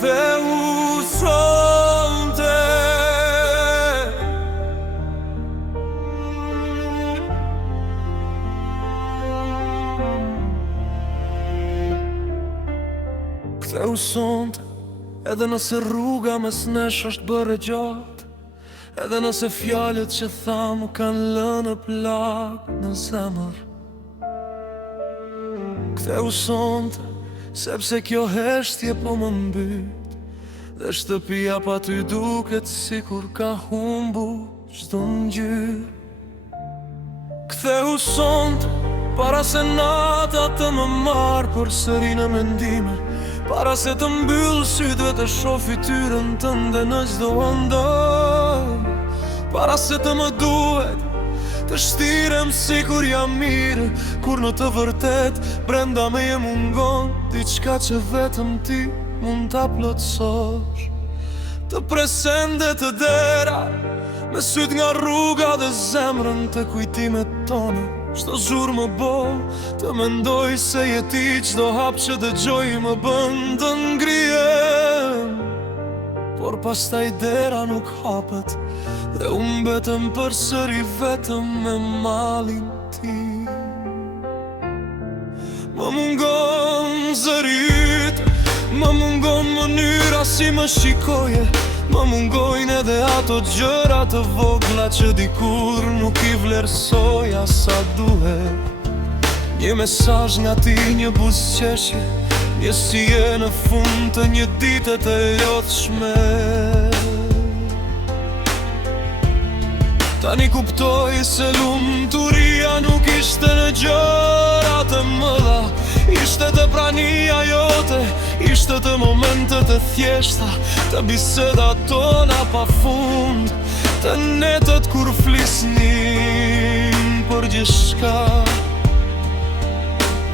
Ktheu sonte. Ktheu sonte, edhe nëse rruga mes nesh është bërë e gjatë, edhe nëse fjalët që thamë kanë lënë plak në zemër. Ktheu sonte, sepse kjo heshtje po më mbyt, dhe shtëpia pa ty duket sikur ka humbu çdo ngjyrë. Ktheu sonte, para se nata të më marrë përsëri në mendime, para se të mbyll sytve të shoh fytyrën tënde në çdo ëndër, para se të më duhet të shtirem sikur jam mirë, kur në të vërtet brenda meje mungon diçka që vetëm ti mund ta plotësosh. Të presende të dera, me syt nga rruga dhe zemrën të kujtimet tona. Çdo zhur më bo të mendoj se je ti, çdo hap që dëgjoj më bën të ngrihem, por pastaj dera nuk hapet dhe unë mbetem përsëri vetëm me malin tim. Më mungon zëri yt, më mungon mënyra si më shikoje, më mungojnë edhe ato gjëra të vogla që dikur nuk i vlerësoja sa duhet. Një mesazh nga ti, një buzëqeshje, një sije në fund të një dite të lodhshme. Tani kuptoj se lumturia nuk ishte në gjërat e mëdha, ishte të prania jote, ishte të momentet e thjeshta, të bisedat tona pa fund, të netët kur flisnim për gjithçka,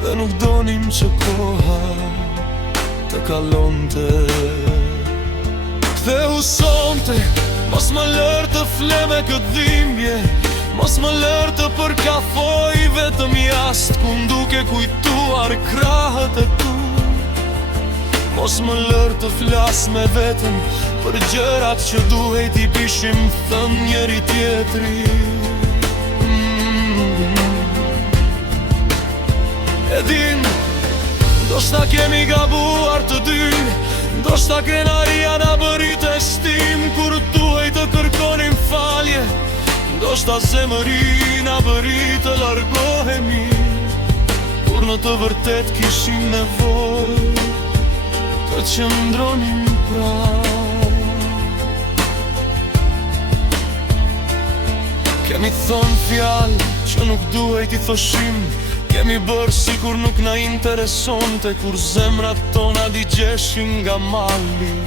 dhe nuk donim që koha të kalonte. Ktheu sonte, mos më lër të fle me këtë dhimbje, mos më lër të përkafoj vetëm jashtë ku m'duke kujtuar krahët e tu. Mos më lër të flas me veten për gjërat që duhet i bishim thënë njëri tjetrit. E din, ndoshta kemi gabuar të dy, ndoshta krenaria na bëri të shtim kur duhej të kërkonim falje, ndoshta zemëri na bëri të largohemi kur në të vërtet kishim nevojë të qëndronim prap. Kemi thonë fjalë që nuk duhej t'i thoshim, kemi bërë sikur nuk na interesonte kur zemrat tona digjeshin nga mali.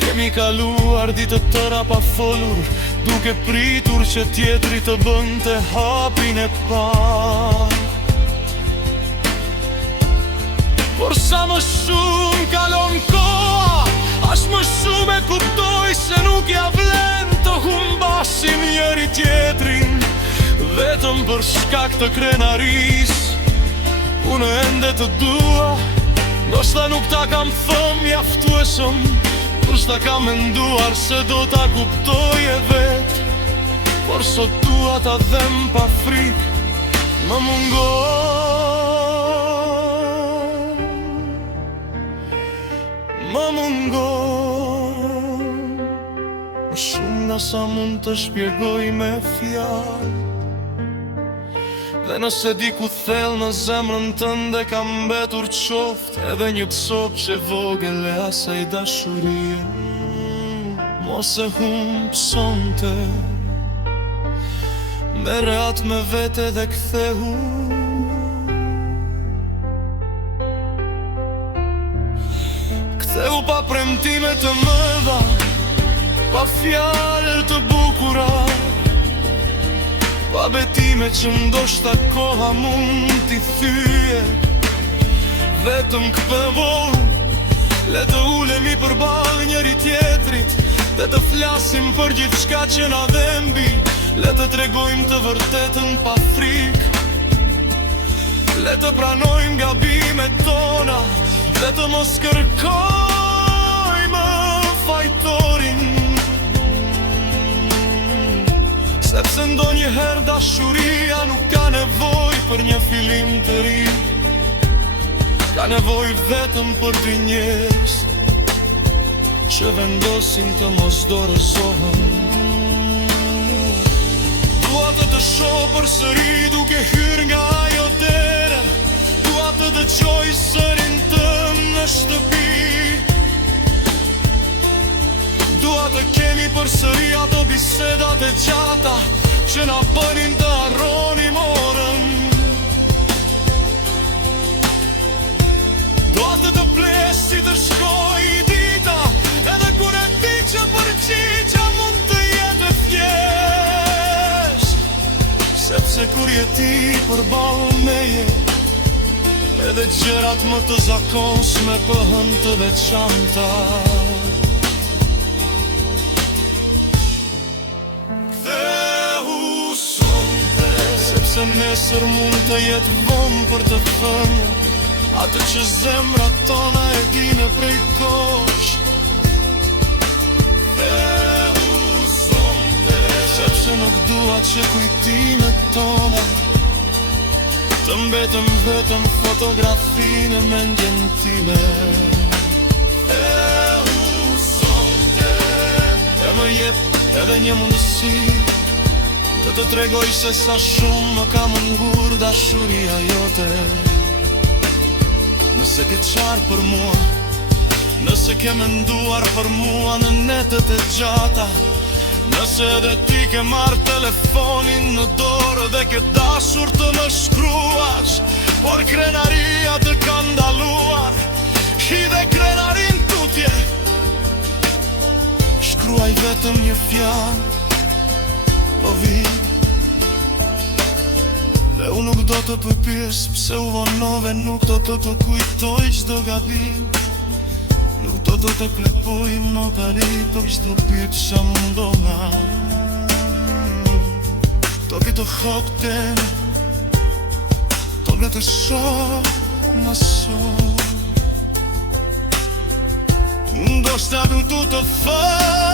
Kemi kaluar ditët tëra pa folur, duke pritur që tjetri të bënte hapin e parë. Por sa më shumë kalon koha, aq më shumë e kuptoj se nuk ja vlen të humbasim njëri tjetrin, vetëm për shkak të krenaris. Unë ende të dua, ndoshta nuk ta kam thënë mjaftueshëm, ndoshta kam menduar se do ta kuptoje vet, por sot dua ta them pa frikë, më mungon, më shumë nga sa mund të shpjegoj me fjalë. Dhe nëse di ku thellë në zemrën tënde ka mbetur qoftë edhe një copë e vogël e asaj dashurie, mos e humb sonte, merre atë me vete dhe ktheu. Ktheu pa premtime të mëdha, pa fjalë të bukura, pa betime që ndoshta koha mund t'i thyje. Vetëm ktheu, le të ulemi përballë njëri tjetrit, dhe të flasim për gjithçka që na dhembi, le të tregojmë të vërtetën pa frikë, le të pranojmë gabimet tona, Dhe të mos kërkoj më fajtorin, sepse ndonjëherë dashuria nuk ka nevoj për një filim të ri, ka nevoj vetëm për dy njerëz që vendosin të mos dorëzohen. Dua të shoh përsëri duke hyrë nga ajo dere, dua të dëgjoj zërin tëm në shtëpi, dua të kemi përsëri ato bisedat e gjata që na bënin të harronim orën. Dua të plesi të shkoj dita, edhe kur e di që përgjigja mund të jetë thjesht, sepse kur je ti përballë meje, edhe gjërat më të zakonshme bëhen të veçanta. Kthehu sonte, sepse nesër mund të jetë vonë për të thënë atë që zemra tona e dine prej kosh. Kthehu sonte, sepse nuk dua që kujtimet tona të mbetëm vetëm fotografinë e mendjen time. Kthehu sonte, e më jep edhe një mundësi të të tregoj se sa shumë më ka mungur dashuria jote. Nëse ke qarë për mua, nëse ke menduar për mua në netët e gjata, nëse edhe ti ke marrë telefonin në dorë dhe ke dashur të më shkruash, por krenaria të ka ndaluar, hidhe krenarin tutje, shkruaj vetëm një fjalë, po vi. Dhe unë nuk do të përpies pse u vonove, nuk do të kujtoj çdo gabim, nuk do të klepoj më paritoj çdo pyetje që mundona. Toki të hopten, toki të shoh në son, ndoshta du të fal